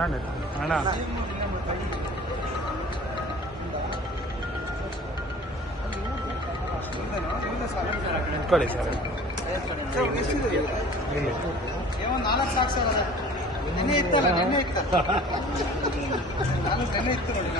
ಅಣ್ಣ ನಿಂತ್ಕೊಳ್ಳಿ ಸರ್ ನಾಲ್ಕು ಸಾಕು ಸರ್ ನೆನ್ನೆ ಇತ್ತಲ್ಲ ಇತ್ತ ನಾಲ್ಕು ನೆನ್ನೆ ಇತ್ತು ನೋಡಿ.